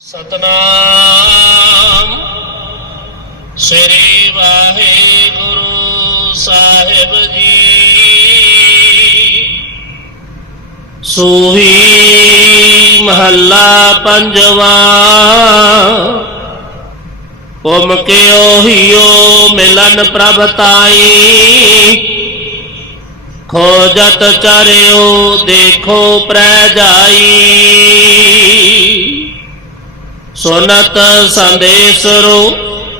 ਸਤਨਾਮ। ਸ੍ਰੀ ਵਾਹਿਗੁਰੂ ਸਾਹਿਬ ਜੀ। ਸੋਹੀ ਮਹੱਲਾ ਪੰਜਵਾ। ਹੁਮ ਕੇ ਓਹੀਓ ਮਿਲਨ ਪ੍ਰਭ ਤਾਈ। ਖੋਜਤ ਚਰਿਓ ਦੇਖੋ ਪ੍ਰੈ ਜਾਈ। ਸੁਨਤ ਸੰਦੇਸਰੋ,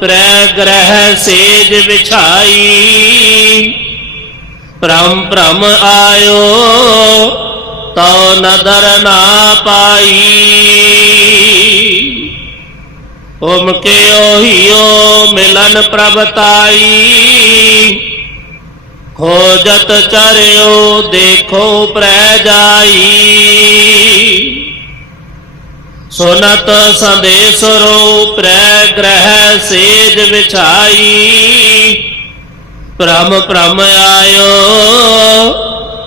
ਪ੍ਰੈ ਗ੍ਰਹਿ ਸੇਜ ਵਿਛਾਈ। ਭ੍ਰਮ ਭ੍ਰਮ ਆਇਓ, ਤਉ ਨਦਰ ਨਾ ਪਾਈ। ਓਮ ਕੇ ਓਹੀਓ ਮਿਲਨ ਪ੍ਰਭ ਤਾਈ। ਖੋਜਤ ਚਰਿਓ ਦੇਖੋ ਪ੍ਰੈ ਜਾਈ। ਸੁਨਤ ਸੰਦੇਸਰੋ ਪ੍ਰੈ ਗ੍ਰਹਿ ਸੇਜ ਵਿਛਾਈ। ਭ੍ਰਮ ਭ੍ਰਮ ਆਇਓ,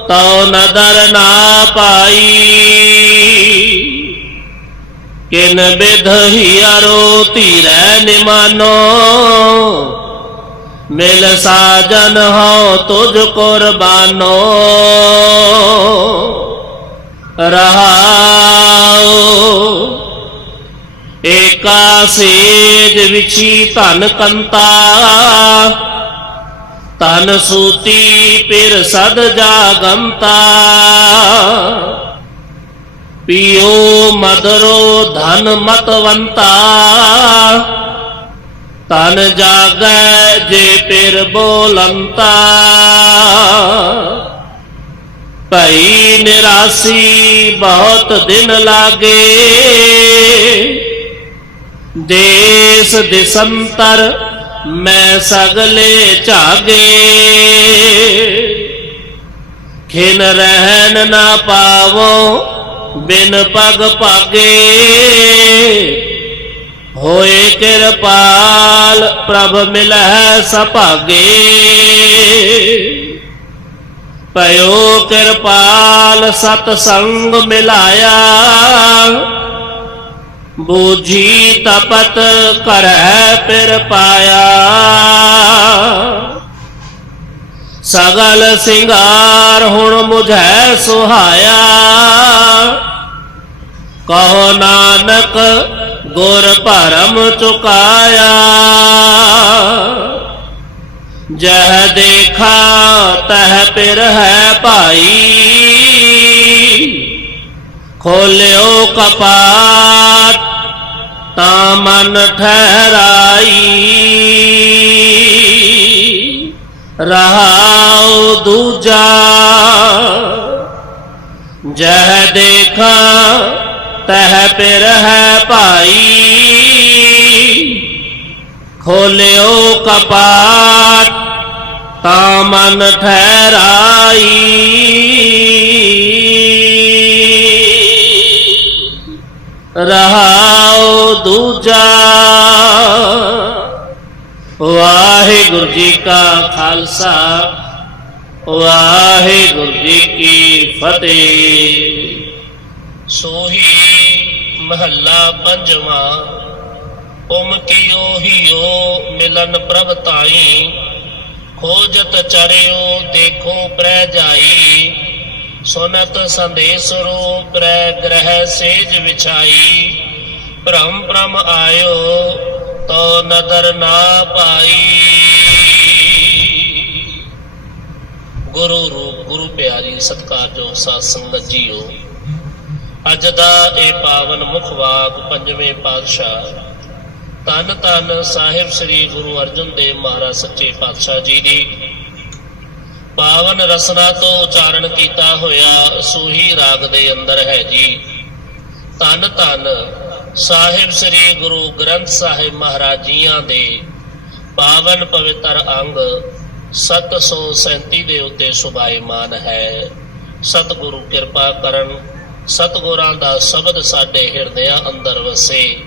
ਤਉ ਨਦਰ ਨਾ ਪਾਈ। ਕਿਨ ਬਿਧ ਹੀਰੋ ਧੀਰੈ ਨਿਮਾਨੋ। ਮਿਲ ਸਾਜਨ ਹੋ ਤੁਝ ਕੁਰਬਾਨੋ। ਰਹਾਉ ਏਕਾ ਸੇਜ ਵਿਛੀ ਧਨ ਕੰਤਾ। ਤਨ ਸੂਤੀ ਪਿਰ ਸਦ ਜਾਗੰਤਾ। ਪਿਓ ਮਦਰੋ ਧਨ ਮਤਵੰਤਾ। ਤਨ ਜਾਗੈ ਜੇ ਪਿਰ ਬੋਲੰਤਾ। ਭਈ ਨਿਰਾਸੀ ਬਹੁਤ ਦਿਨ ਲਾਗੇ। ਦੇਸ ਦਿਸੰਤਰ ਮੈਂ ਸਗਲੇ ਝਾਗੇ। ਖਿਨ ਰਹਿਣ ਨਾ ਪਾਵੋ, ਬਿਨ ਪਗ ਭਾਗੇ। ਹੋਏ ਕਿਰਪਾਲ ਪ੍ਰਭ ਮਿਲਹਿ ਸਭਾਗੇ। ਪਇਓ ਕਿਰਪਾਲ ਸਤ ਸੰਗ ਮਿਲਾਇਆ। ਬੂਝੀ ਤਪਤ ਕਰੈ ਪਿਰ ਪਾਇਆ। ਸਗਲ ਸਿੰਗਾਰ ਹੁਣ ਮੁਝੈ ਸੁਹਾਇਆ। ਕਹੋ ਨਾਨਕ ਗੁਰ ਭਰਮ ਚੁਕਾਇਆ। ਜਹ ਦੇਖਾ ਤਹ ਪਿਰ ਹੈ ਭਾਈ ਖੋਲਿਓ ਕਪਾਟ ਤਾਂ ਮਨ ਠਹਿਰਾਈ ਰਹਾਉ ਦੂਜਾ ਜਹ ਦੇਖਾ ਤਹ ਪਿਰ ਹੈ ਭਾਈ ਖੋਲਿਓ ਕਪਾਟ, ਤਾਂ ਮਨ ਠਹਿਰਾਈ। ਰਹਾਉ ਦੂਜਾ, ਵਾਹਿਗੁਰੂ ਜੀ ਕਾ ਖਾਲਸਾ, ਵਾਹਿਗੁਰੂ ਜੀ ਕੀ ਫਤਿਹ। ਸੋਹੀ ਮਹੱਲਾ ਪੰਜਵਾਂ ਉਮ ਕਿਓ ਹੀਓ, ਮਿਲਨ ਪ੍ਰਭ ਤਾਈ ਖੋਜਤ ਚਰਿਓ, ਦੇਖੋ ਪ੍ਰੈ ਜਾਈ। ਸੁਨਤ ਸੰਦੇਸਰੋ ਪ੍ਰੈ ਗ੍ਰਹਿ ਸੇਜ ਵਿਛਾਈ। ਭ੍ਰਮ ਭ੍ਰਮ ਆਇਓ, ਤੋ ਨਦਰ ਨਾ ਪਾਈ। ਗੁਰੂ ਰੂਪ, ਗੁਰੂ ਪਿਆਰੀ ਸਤਿਕਾਰਯੋਗ ਸਾਧ ਸੰਗਤ ਜੀਓ। ਅੱਜ ਦਾ ਇਹ ਪਾਵਨ ਮੁਖ ਵਾਕ, ਪੰਜਵੇਂ ਪਾਤਸ਼ਾਹ। ਤਨ ਤਨ ਸਾਹਿਬ ਸ੍ਰੀ ਗੁਰੂ ਅਰਜਨ ਦੇਵ ਮਹਾਰਾਜ ਸੱਚੇ ਪਾਤਸ਼ਾਹ ਜੀ ਦੀ। ਪਾਵਨ ਰਸਨਾ ਤੋਂ ਉਚਾਰਨ ਕੀਤਾ ਹੋਇਆ ਸੂਹੀ ਰਾਗ ਦੇ ਅੰਦਰ ਹੈ ਜੀ। ਤਨ ਤਨ ਸਾਹਿਬ ਸ੍ਰੀ ਗੁਰੂ ਗ੍ਰੰਥ ਸਾਹਿਬ ਮਹਾਰਾਜ ਜੀਆਂ ਦੇ ਪਾਵਨ ਪਵਿੱਤਰ ਅੰਗ 737 ਦੇ ਉੱਤੇ ਸੁਭਾਇਮਾਨ ਹੈ। ਸਤਿਗੁਰੂ ਕਿਰਪਾ ਕਰਨ, ਸਤਿਗੁਰਾਂ ਦਾ ਸ਼ਬਦ ਸਾਡੇ ਹਿਰਦਿਆਂ ਅੰਦਰ ਵਸੇ।